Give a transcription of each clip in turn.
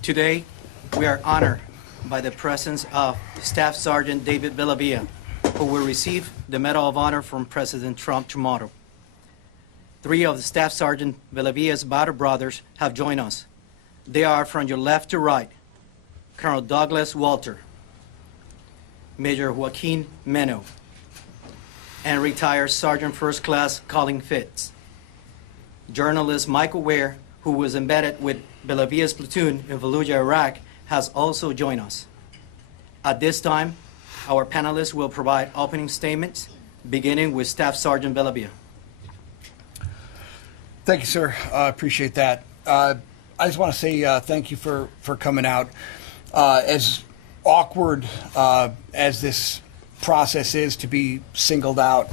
Today, we are honored by the presence of Staff Sergeant David Bellavia, who will receive the Medal of Honor from President Trump tomorrow. Three of the Staff Sergeant Bellavia's battle brothers have joined us. They are from your left to right: Colonel Douglas Walter, Major Joaquin Meno, and retired Sergeant First Class Colin Fitz. Journalist Michael Ware, who was embedded with Bellavia's platoon in Fallujah, Iraq, has also joined us. At this time, our panelists will provide opening statements, beginning with Staff Sergeant Bellavia. Thank you, sir. I appreciate that. I just want to say thank you for coming out. As awkward as this process is to be singled out,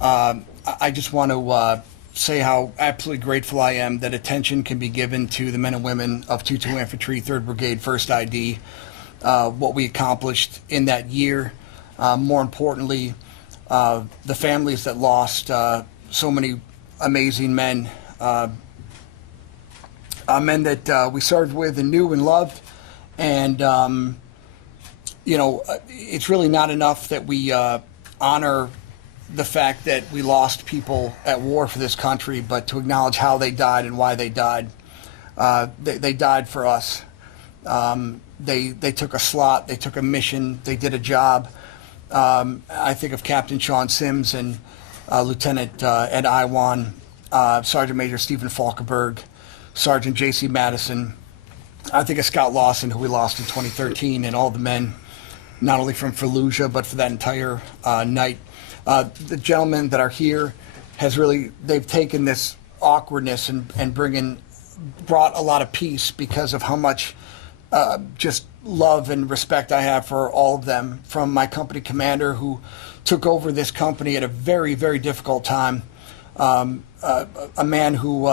I just want to say how absolutely grateful I am that attention can be given to the men and women of 22 Infantry, 3rd Brigade, 1st ID, what we accomplished in that year. More importantly, the families that lost so many amazing men, men that we served with and knew and loved. And, you know, it's really not enough that we honor the fact that we lost people at war for this country, but to acknowledge how they died and why they died. They died for us. They took a slot, they took a mission, they did a job. I think of Captain Sean Sims and Lieutenant Ed Iwan, Sergeant Major Stephen Falkenberg, Sergeant J.C. Madison. I think of Scott Lawson, who we lost in 2013, and all the men, not only from Fallujah, but for that entire night. The gentlemen that are here they've taken this awkwardness and brought a lot of peace because of how much just love and respect I have for all of them, from my company commander who took over this company at a very, very difficult time, a man who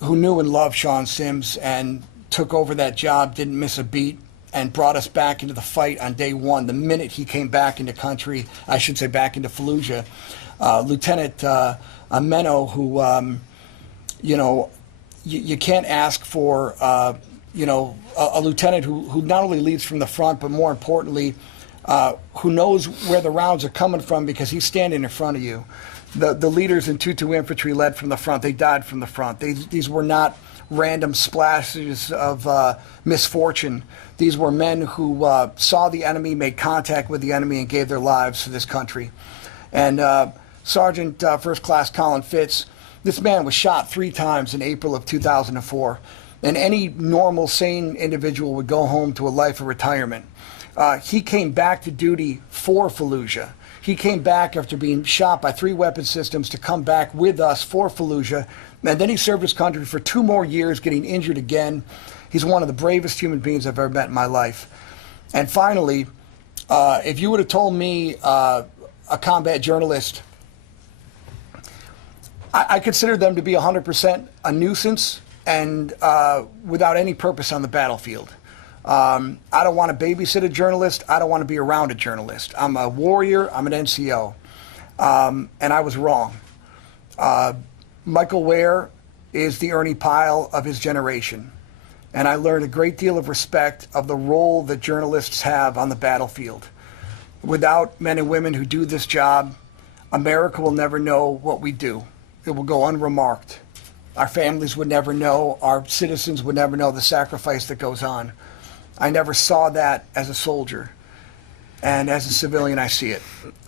knew and loved Sean Sims and took over that job, didn't miss a beat, and brought us back into the fight on day one. The minute he came back into country, I should say back into Fallujah, Lieutenant Meno, who, you know, you can't ask for, you know, a lieutenant who not only leads from the front, but more importantly, who knows where the rounds are coming from because he's standing in front of you. The leaders in 22 Infantry led from the front. They died from the front. These were not random splashes of misfortune. These were men who saw the enemy, made contact with the enemy, and gave their lives for this country. And Sergeant First Class Colin Fitz, this man was shot 3 times in April of 2004. And any normal, sane individual would go home to a life of retirement. He came back to duty for Fallujah. He came back after being shot by 3 weapon systems to come back with us for Fallujah. And then he served his country for 2 more years, getting injured again. He's one of the bravest human beings I've ever met in my life. And finally, if you would have told me, a combat journalist, I consider them to be 100% a nuisance and without any purpose on the battlefield. I don't want to babysit a journalist. I don't want to be around a journalist. I'm a warrior. I'm an NCO. And I was wrong. Michael Ware is the Ernie Pyle of his generation. And I learned a great deal of respect of the role that journalists have on the battlefield. Without men and women who do this job, America will never know what we do. It will go unremarked. Our families would never know. Our citizens would never know the sacrifice that goes on. I never saw that as a soldier. And as a civilian, I see it.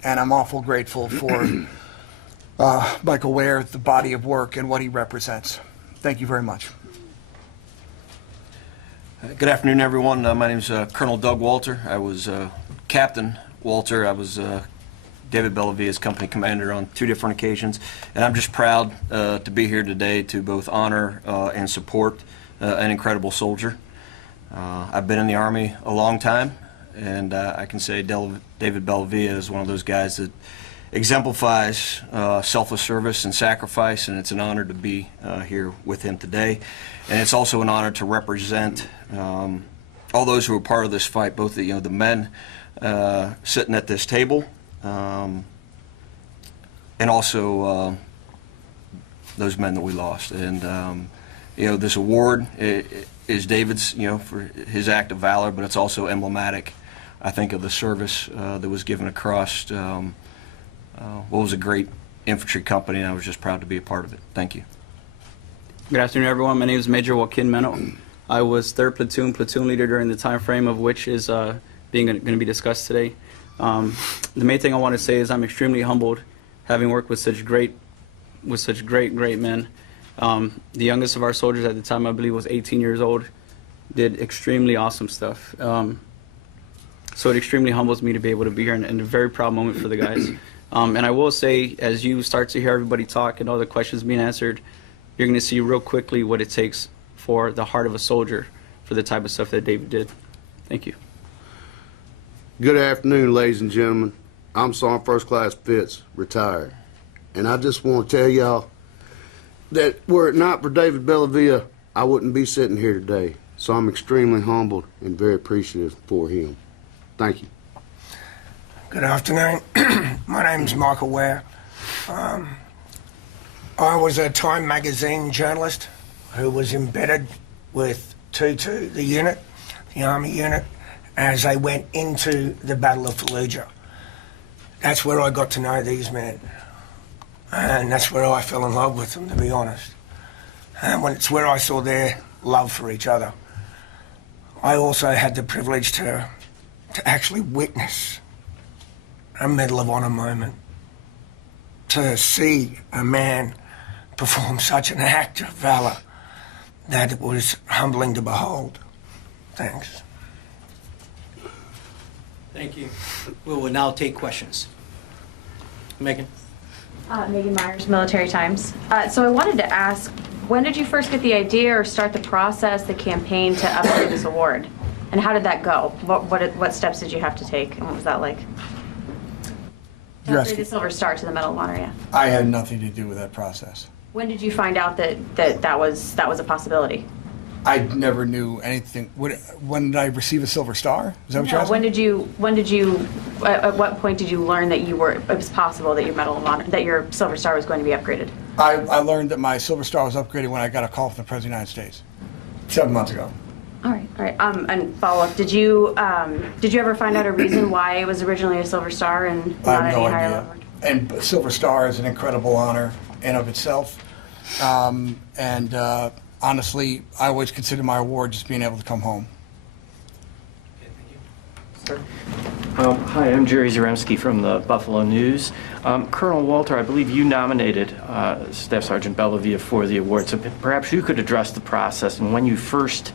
And I'm awful grateful for Michael Ware, the body of work, and what he represents. Thank you very much. Good afternoon, everyone. My name is Colonel Doug Walter. I was Captain Walter. I was David Bellavia's company commander on 2 different occasions. And I'm just proud to be here today to both honor and support an incredible soldier. I've been in the Army a long time, and I can say David Bellavia is one of those guys that exemplifies selfless service and sacrifice, and it's an honor to be here with him today. And it's also an honor to represent all those who are part of this fight, both the men sitting at this table, and also those men that we lost. And this award, is David's, for his act of valor, but it's also emblematic, I think, of the service that was given across what was a great infantry company, and I was just proud to be a part of it. Thank you. Good afternoon, everyone. My name is Major Joaquin Meno. I was 3rd platoon leader during the time frame of which is going to be discussed today. The main thing I want to say is I'm extremely humbled, having worked with such great men. The youngest of our soldiers at the time, I believe, was 18 years old. Did extremely awesome stuff. So it extremely humbles me to be able to be here, and a very proud moment for the guys. And I will say, as you start to hear everybody talk and all the questions being answered, you're going to see real quickly what it takes for the heart of a soldier for the type of stuff that David did. Thank you. Good afternoon, ladies and gentlemen. I'm Sergeant First Class Fitz, retired. And I just want to tell y'all that were it not for David Bellavia, I wouldn't be sitting here today. So I'm extremely humbled and very appreciative for him. Thank you. Good afternoon. My name's Michael Ware. I was a Time magazine journalist who was embedded with 2-2, the unit, the Army unit, as they went into the Battle of Fallujah. That's where I got to know these men. And that's where I fell in love with them, to be honest. And it's where I saw their love for each other. I also had the privilege to actually witness a Medal of Honor moment. To see a man perform such an act of valor that it was humbling to behold. Thanks. Thank you. We will now take questions. Megan. Megan Myers, Military Times. So I wanted to ask, when did you first get the idea or start the process, the campaign to upgrade this award? And how did that go? What steps did you have to take, and what was that like? To upgrade the Silver Star to the Medal of Honor, yeah. I had nothing to do with that process. When did you find out that was a possibility? I never knew anything. When did I receive a Silver Star? Is that what you're asking? When did you? At what point did you learn that it was possible that your Medal of Honor, that your Silver Star was going to be upgraded? I learned that my Silver Star was upgraded when I got a call from the President of the United States 7 months ago. All right. And follow up. Did you ever find out a reason why it was originally a Silver Star and not I have no any higher idea. level? And Silver Star is an incredible honor in of itself. Honestly, I always consider my award just being able to come home. Hi, I'm Jerry Zaremski from the Buffalo News. Colonel Walter, I believe you nominated Staff Sergeant Bellavia for the award, so perhaps you could address the process and when you first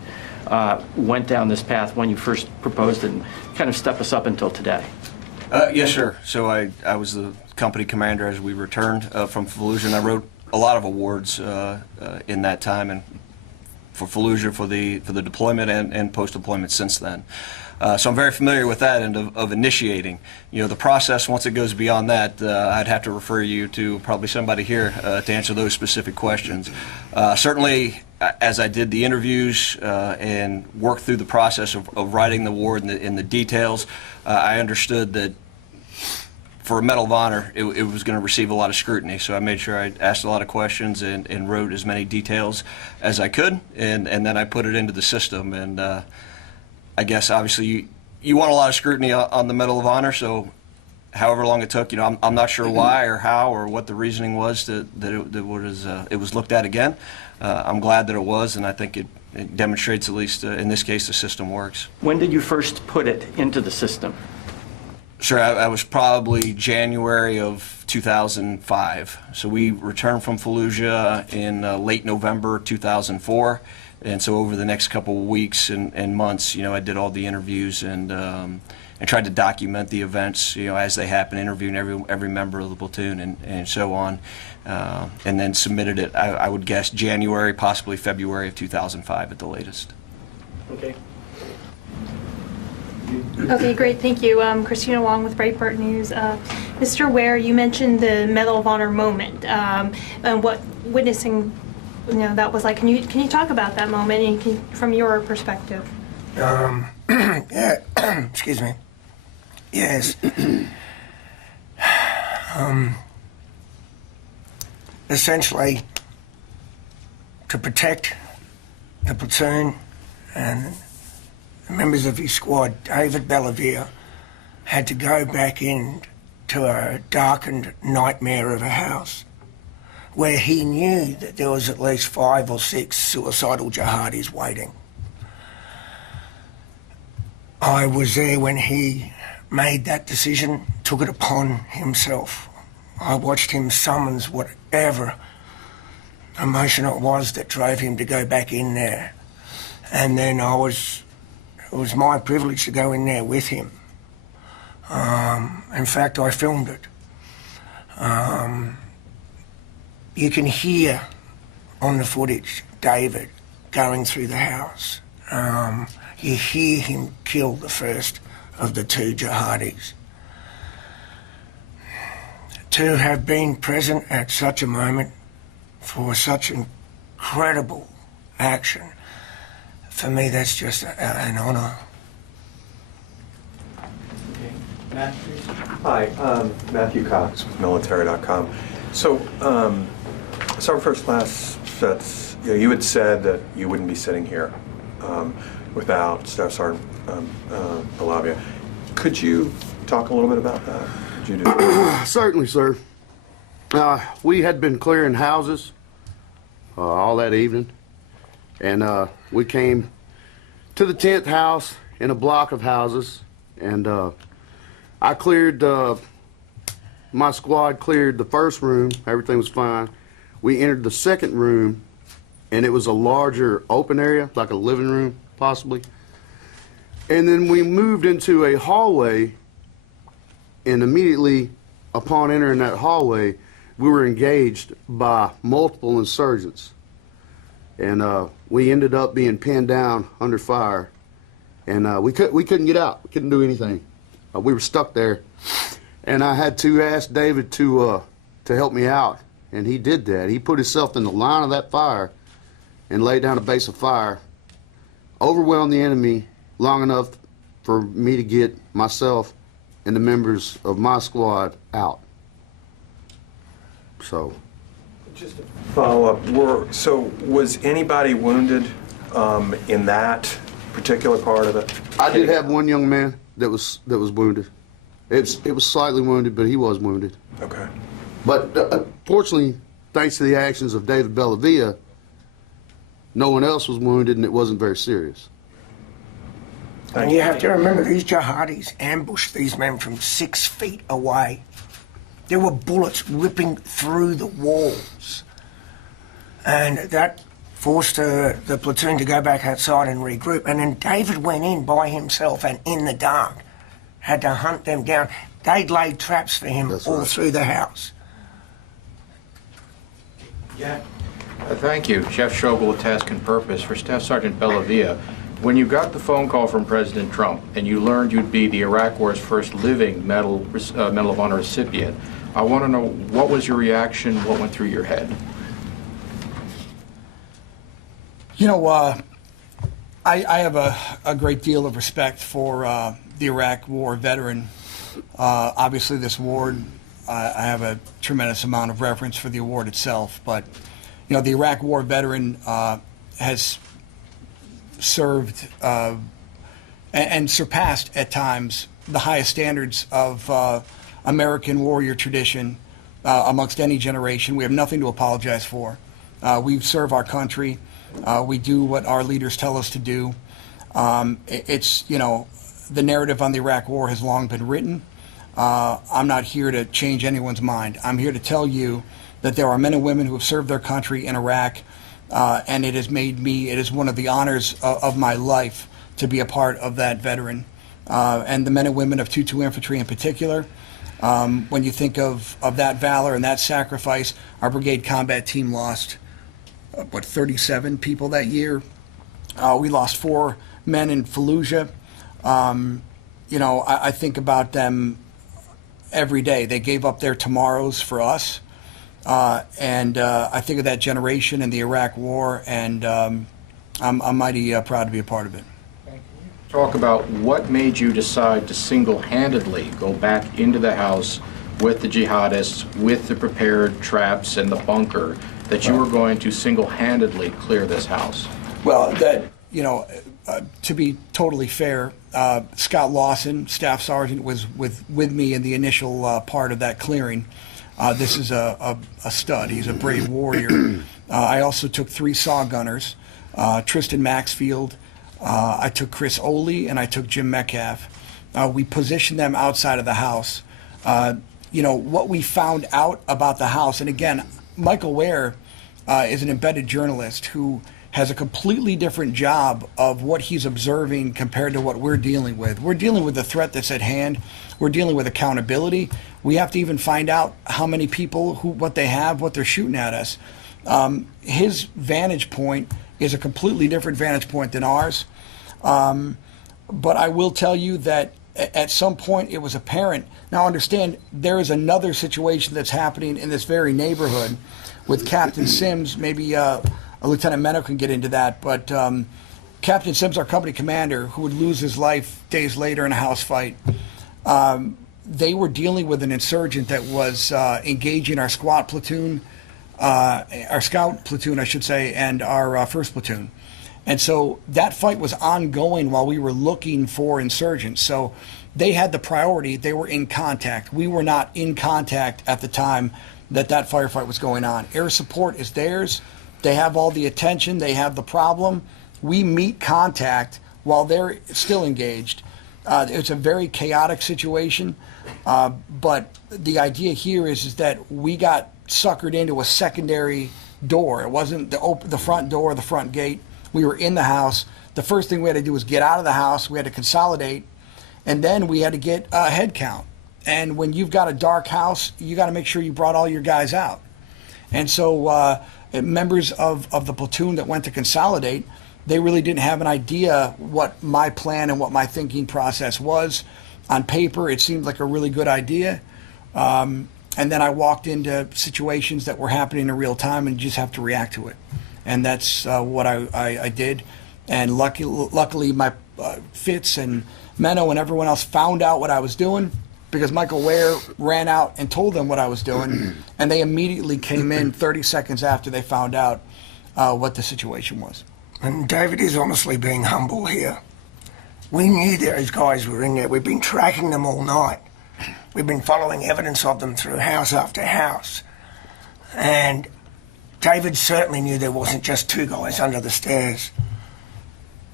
went down this path, when you first proposed it, and kind of step us up until today. Yes, sir. So I was the company commander as we returned from Fallujah, and I wrote a lot of awards in that time, and for Fallujah, for the deployment and post-deployment since then. So I'm very familiar with that end of initiating. The process, once it goes beyond that, I'd have to refer you to probably somebody here to answer those specific questions. Certainly, as I did the interviews and worked through the process of writing the award and the details, I understood that for a Medal of Honor, it was going to receive a lot of scrutiny. So I made sure I asked a lot of questions and wrote as many details as I could, and then I put it into the system. And I guess obviously you want a lot of scrutiny on the Medal of Honor, so however long it took, I'm not sure why or how or what the reasoning was that it was looked at again. I'm glad that it was, and I think it demonstrates, at least in this case, the system works. When did you first put it into the system? Sure, I was probably January of 2005. So we returned from Fallujah in late November 2004. And so over the next couple of weeks and months, I did all the interviews and tried to document the events, as they happen, interviewing every member of the platoon and so on. And then submitted it, I would guess, January, possibly February of 2005 at the latest. Okay. Okay, great, thank you. Christina Wong with Breitbart News. Mr. Ware, you mentioned the Medal of Honor moment and what witnessing, that was like. Can you talk about that moment from your perspective? Yeah, excuse me. Yes. Essentially, to protect the platoon and the members of his squad, David Bellavia, had to go back into a darkened nightmare of a house where he knew that there was at least 5 or 6 suicidal jihadis waiting. I was there when he made that decision, took it upon himself. I watched him summons whatever emotion it was that drove him to go back in there. And then it was my privilege to go in there with him. In fact, I filmed it. You can hear on the footage David going through the house. You hear him kill the first of the 2 jihadis. To have been present at such a moment for such incredible action, for me, that's just an honour. Hi, Matthew Cox with military.com. So, Sergeant First Class Fitz, you had said that you wouldn't be sitting here without Staff Sergeant Bellavia. Could you talk a little bit about that? Could you do Certainly, sir. We had been clearing houses all that evening, and we came to the 10th house in a block of houses, and I cleared, my squad cleared the first room. Everything was fine. We entered the second room, and it was a larger open area, like a living room, possibly. And then we moved into a hallway, and immediately upon entering that hallway, we were engaged by multiple insurgents. And we ended up being pinned down under fire. And we couldn't get out. We couldn't do anything. We were stuck there. And I had to ask David to help me out. And he did that. He put himself in the line of that fire and laid down a base of fire, overwhelmed the enemy long enough for me to get myself and the members of my squad out. So. just to follow up, so was anybody wounded in that particular part of it? I did have one young man that was wounded. It was slightly wounded, but he was wounded. Okay. But fortunately, thanks to the actions of David Bellavia, no one else was wounded, and it wasn't very serious. And you have to remember, these jihadis ambushed these men from 6 feet away. There were bullets ripping through the walls. And that forced the platoon to go back outside and regroup. And then David went in by himself and in the dark, had to hunt them down. They'd laid traps for him all through the house. Yeah. Thank you. Jeff Schogel with Task and Purpose. For Staff Sergeant Bellavia, when you got the phone call from President Trump and you learned you'd be the Iraq War's first living Medal of Honor recipient, I want to know, what was your reaction? What went through your head? You know, I have a great deal of respect for the Iraq War veteran. Obviously, this award, I have a tremendous amount of reverence for the award itself. But, you know, the Iraq War veteran has served and surpassed at times the highest standards of American warrior tradition amongst any generation. We have nothing to apologize for. We serve our country. We do what our leaders tell us to do. It's, you know, the narrative on the Iraq War has long been written. I'm not here to change anyone's mind. I'm here to tell you that there are men and women who have served their country in Iraq, and it has made me, it is one of the honors of my life to be a part of that veteran. And the men and women of 2-2 Infantry in particular, when you think of that valor and that sacrifice, our brigade combat team lost, 37 people that year. We lost 4 men in Fallujah. You know, I think about them every day. They gave up their tomorrows for us. And I think of that generation in the Iraq War, and I'm mighty proud to be a part of it. Talk about what made you decide to single-handedly go back into the house with the jihadists, with the prepared traps and the bunker, that you were going to single-handedly clear this house. Well, that, you know, to be totally fair, Scott Lawson, Staff Sergeant, was with me in the initial part of that clearing. This is a stud. He's a brave warrior. I also took 3 saw gunners, Tristan Maxfield, I took Chris Oley, and I took Jim Metcalf. We positioned them outside of the house. What we found out about the house, and again, Michael Ware is an embedded journalist who has a completely different job of what he's observing compared to what we're dealing with. We're dealing with the threat that's at hand. We're dealing with accountability. We have to even find out how many people, what they have, what they're shooting at us. His vantage point is a completely different vantage point than ours. But I will tell you that at some point it was apparent. Now understand, there is another situation that's happening in this very neighborhood with Captain Sims. Maybe Lieutenant Meno can get into that, but Captain Sims, our company commander, who would lose his life days later in a house fight, they were dealing with an insurgent that was engaging our squad platoon, our scout platoon, I should say, and our first platoon. And so that fight was ongoing while we were looking for insurgents. So they had the priority. They were in contact. We were not in contact at the time that firefight was going on. Air support is theirs. They have all the attention. They have the problem. We meet contact while they're still engaged. It's a very chaotic situation. But the idea here is that we got suckered into a secondary door. It wasn't the front door or the front gate. We were in the house. The first thing we had to do was get out of the house. We had to consolidate. And then we had to get a head count. And when you've got a dark house, you got to make sure you brought all your guys out. And so members of the platoon that went to consolidate, they really didn't have an idea what my plan and what my thinking process was. On paper, it seemed like a really good idea. And then I walked into situations that were happening in real time, and you just have to react to it. And that's what I did. And luckily my Fitz and Meno and everyone else found out what I was doing, because Michael Ware ran out and told them what I was doing, and they immediately came in 30 seconds after they found out what the situation was. And David is honestly being humble here. We knew those guys were in there. We've been tracking them all night. We've been following evidence of them through house after house. And David certainly knew there wasn't just 2 guys under the stairs.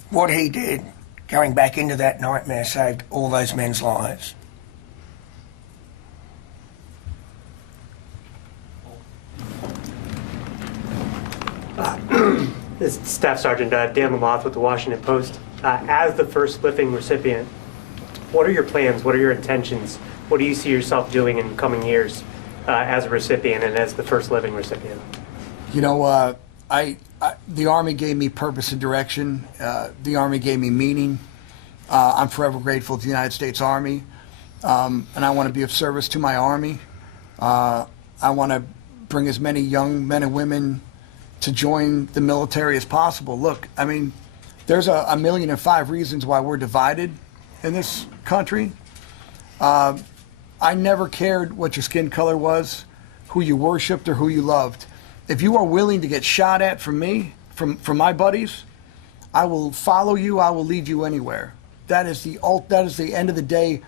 What he did, going back into that nightmare, saved all those men's lives. This is Staff Sergeant Dan Lamoth with the Washington Post. As the first living recipient, what are your plans? What are your intentions? What do you see yourself doing in coming years as a recipient and as the first living recipient? You know, the Army gave me purpose and direction. The Army gave me meaning. I'm forever grateful to the United States Army, and I want to be of service to my Army. I want to bring as many young men and women to join the military as possible. Look, I mean, there's 1,000,005 reasons why we're divided in this country. I never cared what your skin color was, who you worshipped, or who you loved. If you are willing to get shot at from me, from my buddies, I will follow you. I will lead you anywhere. That is the end of the day.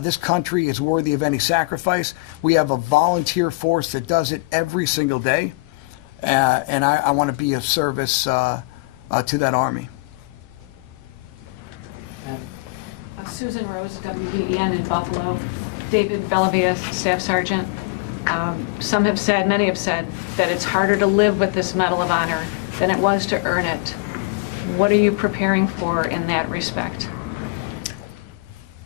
This country is worthy of any sacrifice. We have a volunteer force that does it every single day, and I want to be of service to that Army. Susan Rose, WBEN in Buffalo. David Bellavia, Staff Sergeant. Some have said, many have said, that it's harder to live with this Medal of Honor than it was to earn it. What are you preparing for in that respect?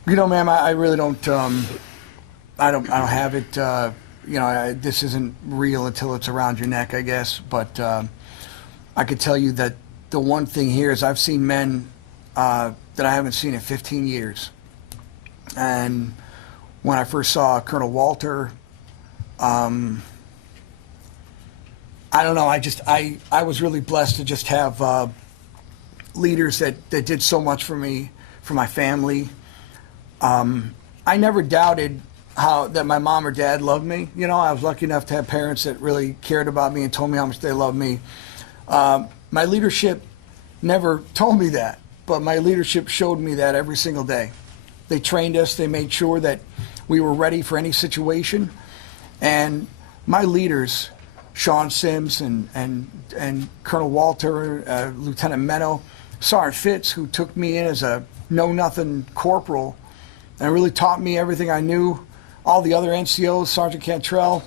You know, ma'am, I really don't. I don't have it. You know, this isn't real until it's around your neck, I guess. But I could tell you that the one thing here is I've seen men that I haven't seen in 15 years. And when I first saw Colonel Walter, I don't know. I was really blessed to just have leaders that did so much for me, for my family. I never doubted that my mom or dad loved me. You know, I was lucky enough to have parents that really cared about me and told me how much they loved me. My leadership never told me that. but my leadership showed me that every single day. They trained us. They made sure that we were ready for any situation. And my leaders, Sean Sims and Colonel Walter, Lieutenant Menno, Sergeant Fitz, who took me in as a know-nothing corporal and really taught me everything I knew, all the other NCOs, Sergeant Cantrell.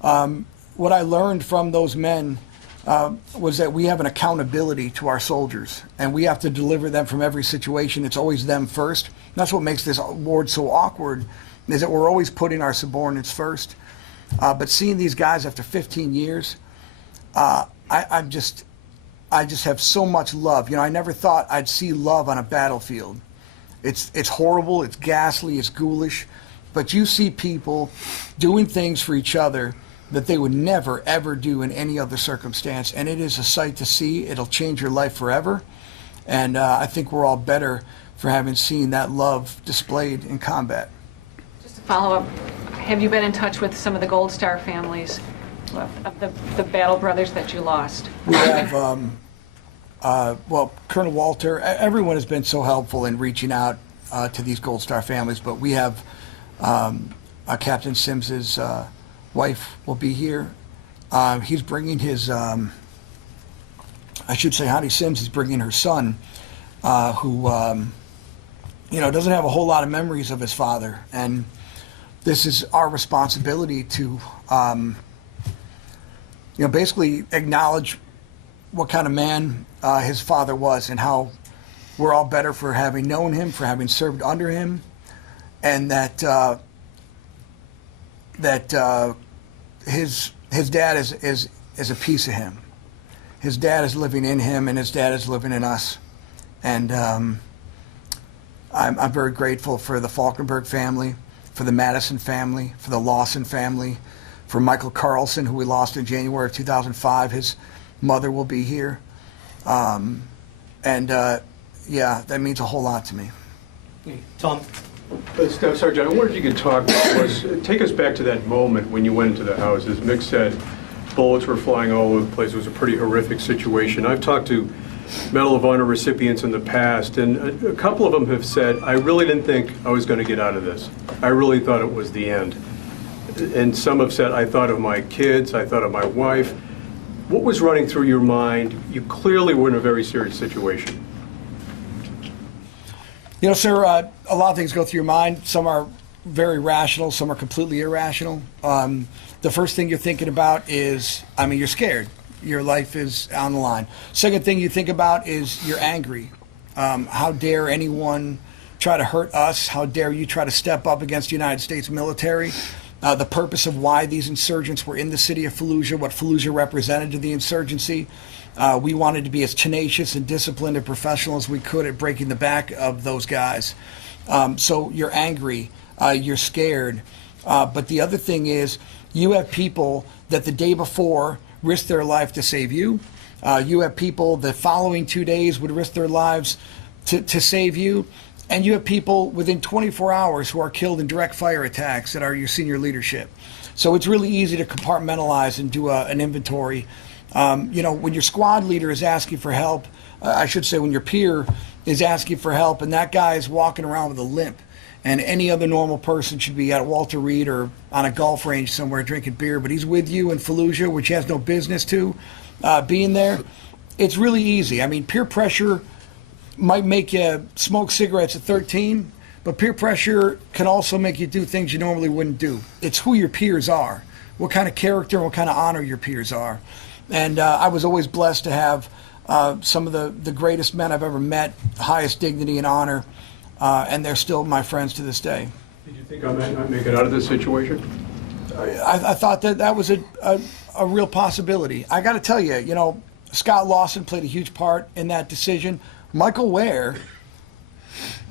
What I learned from those men was that we have an accountability to our soldiers, and we have to deliver them from every situation. It's always them first. And that's what makes this award so awkward, is that we're always putting our subordinates first. But seeing these guys after 15 years, I just have so much love. You know, I never thought I'd see love on a battlefield. It's horrible, it's ghastly, it's ghoulish, but you see people doing things for each other that they would never, ever do in any other circumstance, and it is a sight to see. It'll change your life forever, and I think we're all better for having seen that love displayed in combat. Just to follow up, have you been in touch with some of the Gold Star families of the battle brothers that you lost? We have, well, Colonel Walter, everyone has been so helpful in reaching out to these Gold Star families, but we have Captain Sims's wife will be here. He's bringing his, I should say, Honey Sims is bringing her son, who, you know, doesn't have a whole lot of memories of his father. And this is our responsibility to, you know, basically acknowledge what kind of man his father was and how we're all better for having known him, for having served under him, and that his dad is a piece of him. His dad is living in him, and his dad is living in us. And I'm very grateful for the Falkenberg family, for the Madison family, for the Lawson family, for Michael Carlson, who we lost in January of 2005. His mother will be here. Yeah, that means a whole lot to me. Tom? Staff Sergeant, I wonder if you could take us back to that moment when you went into the house. As Mick said, bullets were flying all over the place. It was a pretty horrific situation. I've talked to Medal of Honor recipients in the past, and a couple of them have said, I really didn't think I was going to get out of this. I really thought it was the end. And some have said, I thought of my kids, I thought of my wife. What was running through your mind? You clearly were in a very serious situation. You know, sir, a lot of things go through your mind. Some are very rational, some are completely irrational. The first thing you're thinking about is, I mean, you're scared. Your life is on the line. Second thing you think about is you're angry. How dare anyone try to hurt us? How dare you try to step up against the United States military? The purpose of why these insurgents were in the city of Fallujah, what Fallujah represented to the insurgency. We wanted to be as tenacious and disciplined and professional as we could at breaking the back of those guys. So you're angry, you're scared. But the other thing is, you have people that the day before risked their life to save you. You have people the following 2 days would risk their lives to save you. And you have people within 24 hours who are killed in direct fire attacks that are your senior leadership. So it's really easy to compartmentalize and do an inventory. You know, when your squad leader is asking for help, I should say when your peer is asking for help and that guy is walking around with a limp, and any other normal person should be at Walter Reed or on a golf range somewhere drinking beer, but he's with you in Fallujah, which he has no business to, being there, it's really easy. I mean, peer pressure might make you smoke cigarettes at 13, but peer pressure can also make you do things you normally wouldn't do. It's who your peers are, what kind of character and what kind of honor your peers are. And I was always blessed to have some of the greatest men I've ever met, highest dignity and honor, and they're still my friends to this day. Did you think I might not make it out of this situation? I thought that was a real possibility. I got to tell you, you know, Scott Lawson played a huge part in that decision. Michael Ware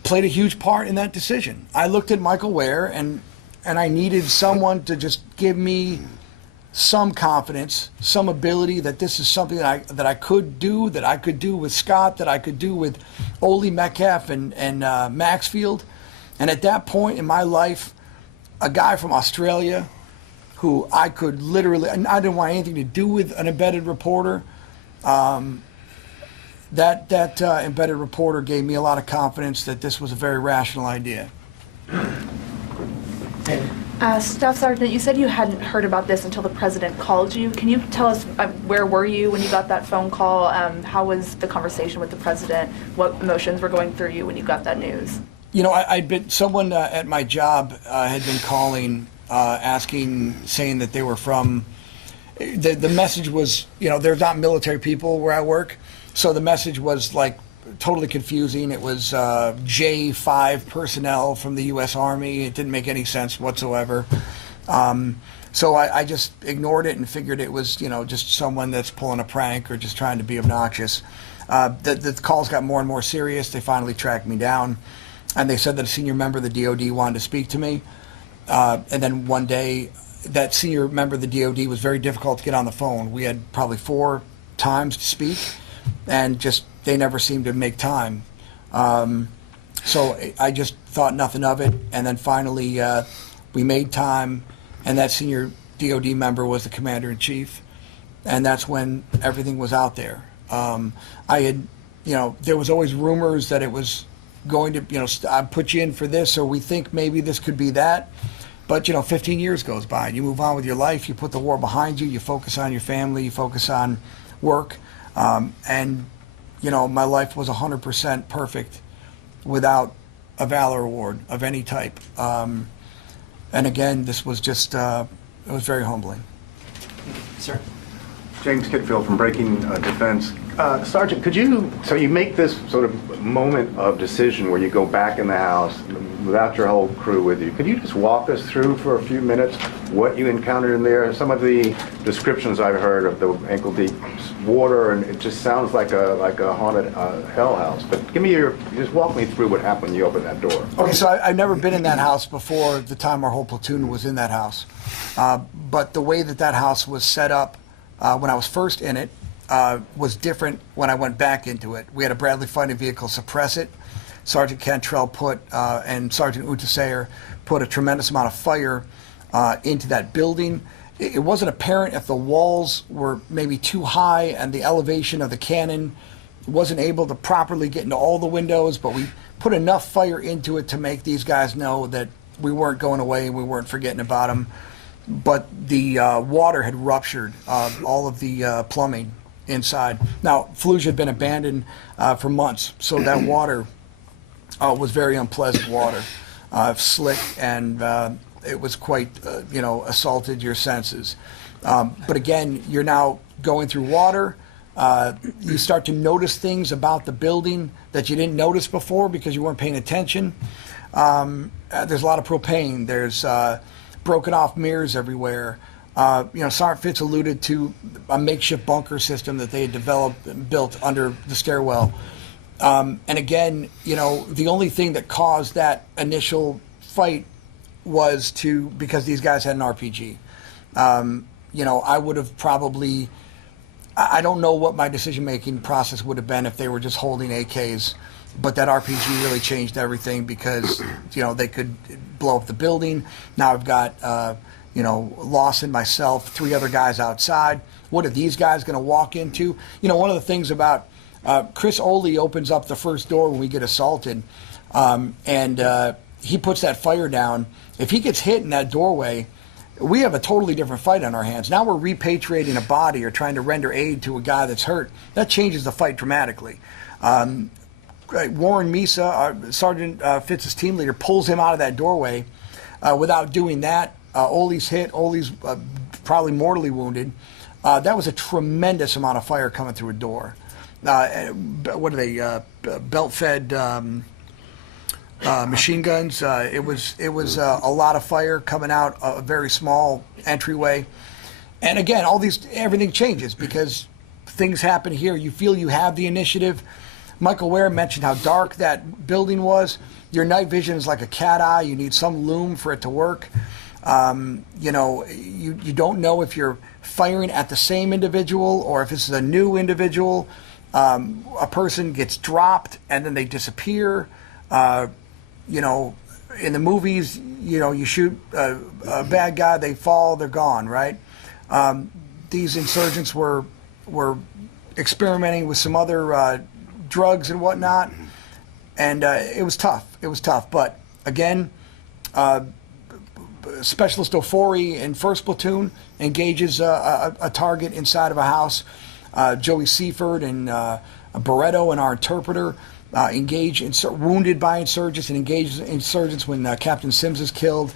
played a huge part in that decision. I looked at Michael Ware and I needed someone to just give me some confidence, some ability that this is something that I could do, that I could do with Scott, that I could do with Ole Metcalf and Maxfield. And at that point in my life, a guy from Australia who I could literally, I didn't want anything to do with an embedded reporter, that embedded reporter gave me a lot of confidence that this was a very rational idea. Staff Sergeant, you said you hadn't heard about this until the president called you. Can you tell us where were you when you got that phone call? How was the conversation with the president? What emotions were going through you when you got that news? You know, someone at my job had been calling, saying that they were from. The message was, you know, there's not military people where I work, so the message was like totally confusing. It was J5 personnel from the U.S. Army. It didn't make any sense whatsoever. So I just ignored it and figured it was, you know, just someone that's pulling a prank or just trying to be obnoxious. The calls got more and more serious. They finally tracked me down, and they said that a senior member of the DOD wanted to speak to me. And then one day, that senior member of the DOD was very difficult to get on the phone. We had probably 4 times to speak, and just they never seemed to make time. So I just thought nothing of it, and then finally we made time, and that senior DOD member was the commander-in-chief, and that's when everything was out there. I had, you know, there was always rumors that it was going to, you know, I put you in for this, or we think maybe this could be that. But, you know, 15 years goes by, and you move on with your life, you put the war behind you, you focus on your family, you focus on work, and, you know, my life was 100% perfect without a Valor Award of any type. And again, this was just, it was very humbling. Sir. James Kitfield from Breaking Defense. Sergeant, could you, so you make this sort of moment of decision where you go back in the house without your whole crew with you. Could you just walk us through for a few minutes what you encountered in there? Some of the descriptions I've heard of the ankle-deep water, and it just sounds like a haunted hell house. But just walk me through what happened when you opened that door. Okay, so I've never been in that house before the time our whole platoon was in that house. But the way that house was set up when I was first in it was different when I went back into it. We had a Bradley fighting vehicle suppress it. Sergeant Cantrell and Sergeant Utasayer put a tremendous amount of fire into that building. It wasn't apparent if the walls were maybe too high and the elevation of the cannon wasn't able to properly get into all the windows, but we put enough fire into it to make these guys know that we weren't going away and we weren't forgetting about them. But the water had ruptured all of the plumbing inside. Now, Fallujah had been abandoned for months, so that water was very unpleasant water, slick, and it was quite, assaulted your senses. But again, you're now going through water. You start to notice things about the building that you didn't notice before because you weren't paying attention. There's a lot of propane. There's broken off mirrors everywhere. Sergeant Fitz alluded to a makeshift bunker system that they had developed and built under the stairwell. And again, the only thing that caused that initial fight was because these guys had an RPG. I would have probably, I don't know what my decision-making process would have been if they were just holding AKs, but that RPG really changed everything because, they could blow up the building. Now I've got, Lawson, myself, 3 other guys outside. What are these guys going to walk into? One of the things about Chris Oley opens up the first door when we get assaulted, and he puts that fire down. If he gets hit in that doorway, we have a totally different fight on our hands. Now we're repatriating a body or trying to render aid to a guy that's hurt. That changes the fight dramatically. Warren Misa, Sergeant Fitz's team leader, pulls him out of that doorway. Without doing that, Oley's hit. Oley's probably mortally wounded. That was a tremendous amount of fire coming through a door. What are they? Belt-fed machine guns. It was a lot of fire coming out a very small entryway. And again, everything changes because things happen here. You feel you have the initiative. Michael Ware mentioned how dark that building was. Your night vision is like a cat eye. You need some loom for it to work. You don't know if you're firing at the same individual or if this is a new individual. A person gets dropped and then they disappear. In the movies, you shoot a bad guy, they fall, they're gone, right? These insurgents were experimenting with some other drugs and whatnot, and it was tough. It was tough, but again, Specialist Ofori in 1st Platoon engages a target inside of a house. Joey Seaford and Barretto and our interpreter engage wounded by insurgents and engage insurgents when Captain Sims is killed.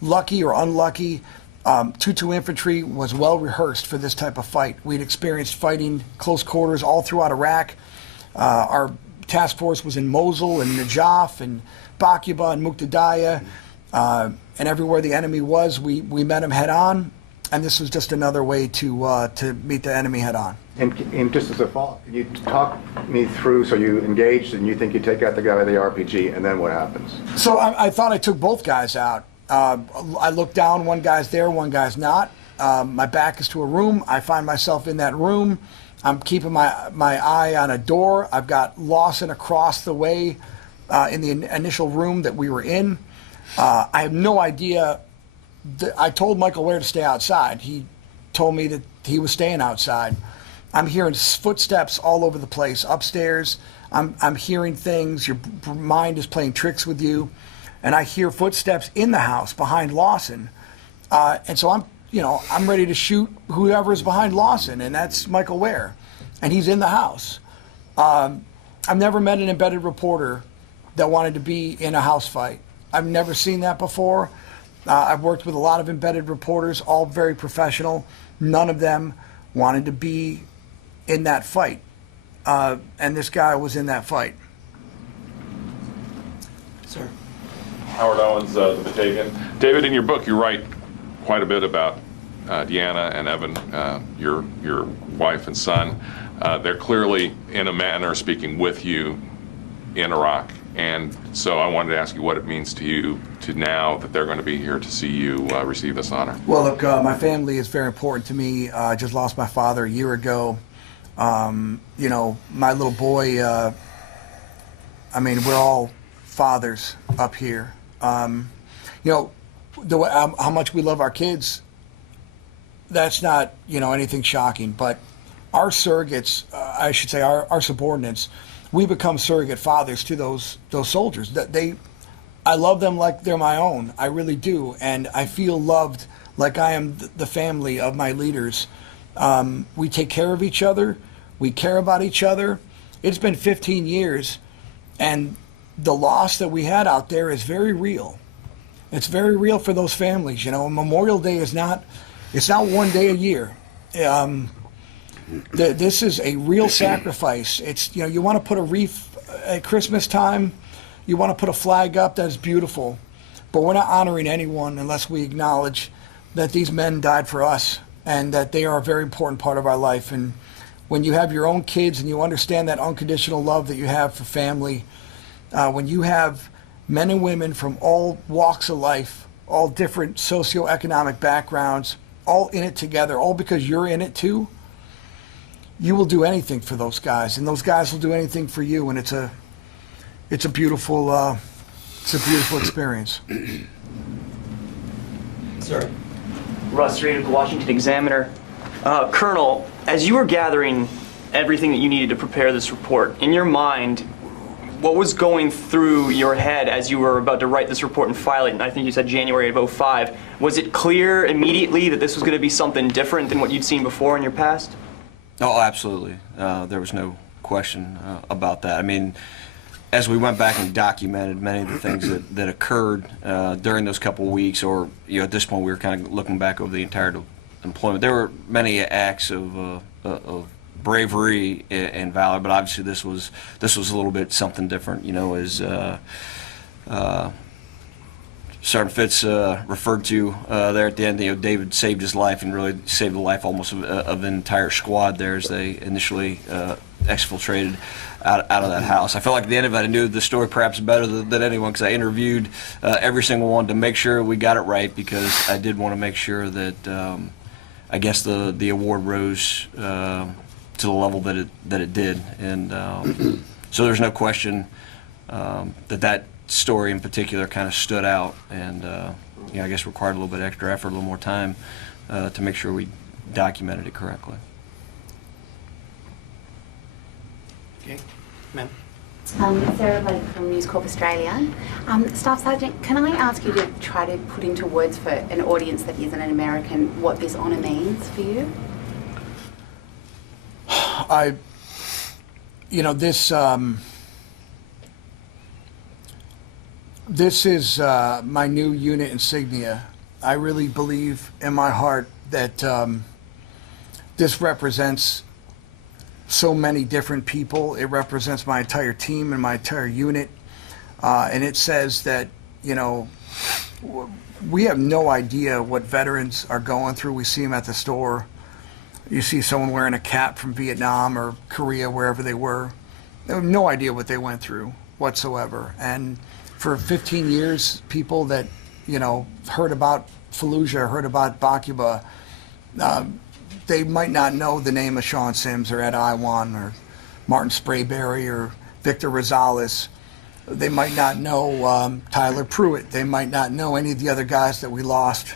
Lucky or unlucky, 2-2 Infantry was well rehearsed for this type of fight. We'd experienced fighting close quarters all throughout Iraq. Our task force was in Mosul and Najaf and Bakuba and Muqtadiyah, and everywhere the enemy was, we met him head on. And this was just another way to meet the enemy head on. And just as a follow-up, can you talk me through, so you engaged and you think you take out the guy with the RPG, and then what happens? So I thought I took both guys out. I look down, one guy's there, one guy's not. My back is to a room. I find myself in that room. I'm keeping my eye on a door. I've got Lawson across the way in the initial room that we were in. I have no idea. I told Michael Ware to stay outside. He told me that he was staying outside. I'm hearing footsteps all over the place upstairs. I'm hearing things. Your mind is playing tricks with you, and I hear footsteps in the house behind Lawson. And so I'm ready to shoot whoever's behind Lawson, and that's Michael Ware, and he's in the house. I've never met an embedded reporter that wanted to be in a house fight. I've never seen that before. I've worked with a lot of embedded reporters, all very professional. None of them wanted to be in that fight. And this guy was in that fight. Sir. Howard Owens, The Batavian. David, in your book, you write quite a bit about Deanna and Evan, your wife and son. They're clearly, in a manner, speaking with you in Iraq. And so I wanted to ask you what it means to you to now that they're going to be here to see you receive this honor. Well, look, my family is very important to me. I just lost my father a year ago. You know, my little boy, we're all fathers up here. You know, how much we love our kids, that's not, anything shocking. But our surrogates, I should say our subordinates, we become surrogate fathers to those soldiers. I love them like they're my own. I really do, and I feel loved like I am the family of my leaders. We take care of each other. We care about each other. It's been 15 years, and the loss that we had out there is very real. It's very real for those families. Memorial Day is not. It's not one day a year. This is a real sacrifice. It's you want to put a wreath at Christmas time, you want to put a flag up. That's beautiful, but we're not honoring anyone unless we acknowledge that these men died for us and that they are a very important part of our life. And when you have your own kids and you understand that unconditional love that you have for family, when you have men and women from all walks of life, all different socioeconomic backgrounds, all in it together, all because you're in it too, you will do anything for those guys, and those guys will do anything for you, and it's a beautiful experience. Sir. Russ Reed of the Washington Examiner. Colonel, as you were gathering everything that you needed to prepare this report, in your mind, what was going through your head as you were about to write this report and file it? And I think you said January of '05. Was it clear immediately that this was going to be something different than what you'd seen before in your past? Oh, absolutely. There was no question about that. I mean, as we went back and documented many of the things that occurred during those couple of weeks, or at this point we were kind of looking back over the entire employment, there were many acts of bravery and valor, but obviously this was a little bit something different. As Sergeant Fitz referred to there at the end, David saved his life and really saved the life almost of an entire squad there as they initially exfiltrated out of that house. I felt like at the end of it, I knew the story perhaps better than anyone because I interviewed every single one to make sure we got it right, because I did want to make sure that I guess the award rose to the level that it did, and so there's no question that story in particular kind of stood out, and I guess required a little bit extra effort, a little more time to make sure we documented it correctly. Okay, ma'am. Sarah Blake from News Corp Australia. Staff Sergeant, can I ask you to try to put into words for an audience that isn't an American what this honour means for you? This is my new unit insignia. I really believe in my heart that this represents so many different people. It represents my entire team and my entire unit. And it says that, you know, we have no idea what veterans are going through. We see them at the store. You see someone wearing a cap from Vietnam or Korea, wherever they were. They have no idea what they went through whatsoever. And for 15 years, people that, you know, heard about Fallujah, heard about Bakuba, they might not know the name of Sean Sims or Ed Iwan or Martin Sprayberry or Victor Rosales. They might not know Tyler Pruitt. They might not know any of the other guys that we lost,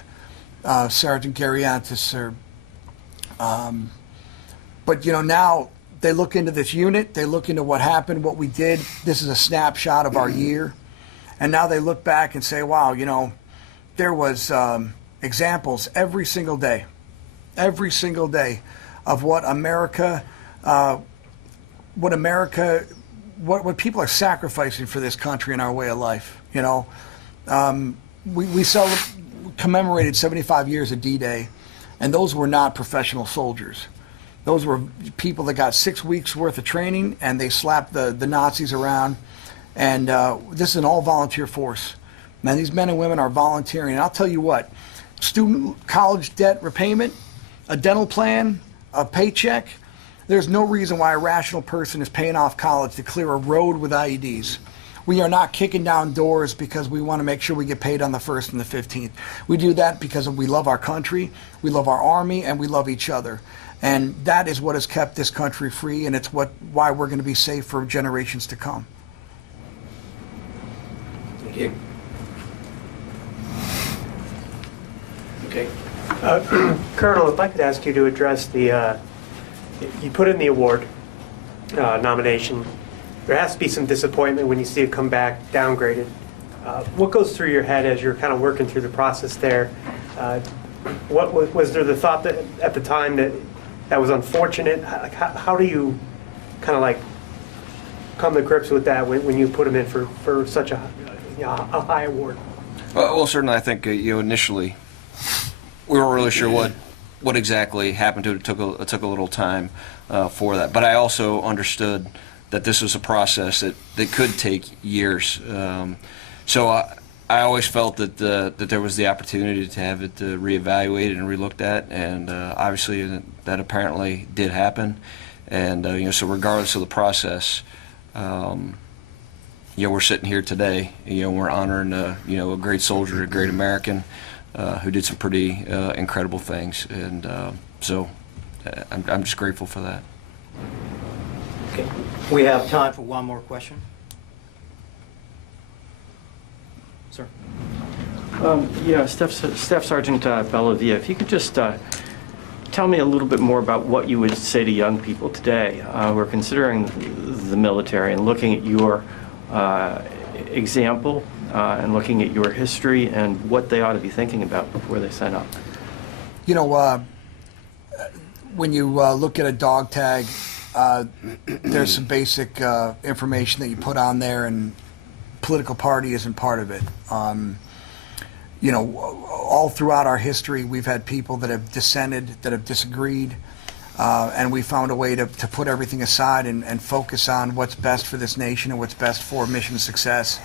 Sergeant Gariantis. But, you know, now they look into this unit. They look into what happened, what we did. This is a snapshot of our year. And now they look back and say, wow, you know, there was examples every single day of what people are sacrificing for this country and our way of life. You know, we commemorated 75 years of D-Day, and those were not professional soldiers. Those were people that got 6 weeks worth of training, and they slapped the Nazis around. And this is an all-volunteer force. Man, these men and women are volunteering. And I'll tell you what, student college debt repayment, a dental plan, a paycheck, there's no reason why a rational person is paying off college to clear a road with IEDs. We are not kicking down doors because we want to make sure we get paid on the 1st and the 15th. We do that because we love our country, we love our Army, and we love each other. And that is what has kept this country free, and it's why we're going to be safe for generations to come. Thank you. Okay. Colonel, if I could ask you to address the, you put in the award nomination. There has to be some disappointment when you see it come back downgraded. What goes through your head as you're kind of working through the process there? What was there the thought that at the time that was unfortunate? How do you kind of like come to grips with that when you put them in for such a high award? Well, certainly, I think initially we weren't really sure what exactly happened to it. It took a little time for that, but I also understood that this was a process that could take years. So I always felt that there was the opportunity to have it reevaluated and relooked at, and obviously that apparently did happen. And so regardless of the process, we're sitting here today. We're honoring a great soldier, a great American who did some pretty incredible things, and so I'm just grateful for that. Okay. We have time for one more question. Sir. Staff Sergeant Bellavia, if you could just tell me a little bit more about what you would say to young people today. We're considering the military and looking at your example and looking at your history and what they ought to be thinking about before they sign up. When you look at a dog tag, there's some basic information that you put on there, and political party isn't part of it. All throughout our history, we've had people that have dissented, that have disagreed, and we found a way to put everything aside and focus on what's best for this nation and what's best for mission success.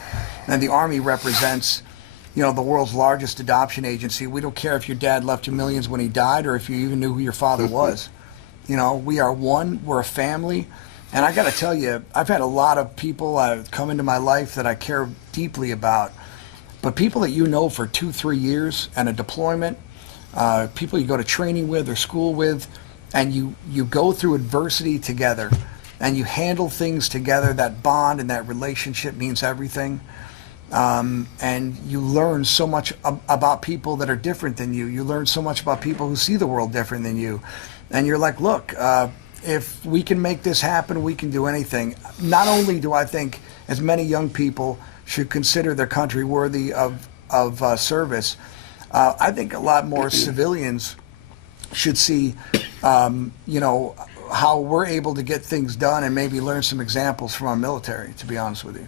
And the Army represents, the world's largest adoption agency. We don't care if your dad left you millions when he died or if you even knew who your father was. We are one, we're a family. And I got to tell you, I've had a lot of people come into my life that I care deeply about. But people that you know for 2-3 years and a deployment, people you go to training with or school with, and you go through adversity together and you handle things together, that bond and that relationship means everything. And you learn so much about people that are different than you. You learn so much about people who see the world different than you. And you're like, look, if we can make this happen, we can do anything. Not only do I think as many young people should consider their country worthy of service, I think a lot more civilians should see, how we're able to get things done and maybe learn some examples from our military, to be honest with you.